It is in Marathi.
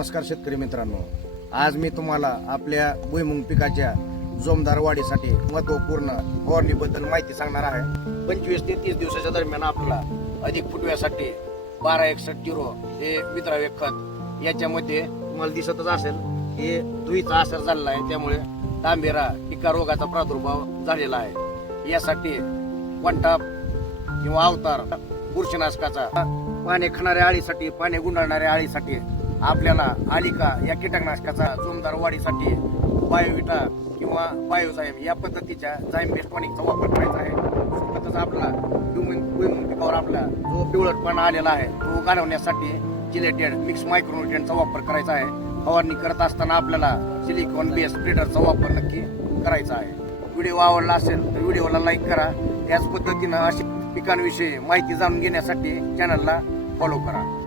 नमस्कार शेतकरी मित्रांनो, आज मी तुम्हाला आपल्या भुईमुग पिकाच्या जोमदार वाढीसाठी महत्वपूर्ण फवारणीबद्दल माहिती सांगणार आहे. 25 ते 30 दिवसाच्या दरम्यान आपल्याला अधिक फुटव्यासाठी 1261 हे विद्राव्य खत याच्यामध्ये तुम्हाला दिसतच असेल हे धुईचा असर झालेला आहे. त्यामुळे तांबेरा पिका रोगाचा प्रादुर्भाव झालेला आहे. यासाठी वंटाप किंवा अवतार बुरशीनाशकाचा पाने खाणाऱ्या आळीसाठी, पाने गुंडाळणाऱ्या आळीसाठी आपल्याला आलिका या कीटकनाशकाचा जोमदार वाढीसाठी बायोविटा किंवा बायोझाईम या पद्धतीच्या झाईम बेस्ड टॉनिकचा वापर करायचा आहे. सोबतच आपला भुईमुग पिकावर आपला जो पिवळटपणा आलेला आहे तो घालवण्यासाठी जिलेटेड मिक्स मायक्रोन्यूट्रिएंटचा वापर करायचा आहे. फवारणी करत असताना आपल्याला सिलिकॉन बेस स्प्रेडरचा वापर नक्की करायचा आहे. व्हिडिओ आवडला असेल तर व्हिडिओला लाईक करा. त्याच पद्धतीनं अशी पिकांविषयी माहिती जाणून घेण्यासाठी चॅनलला फॉलो करा.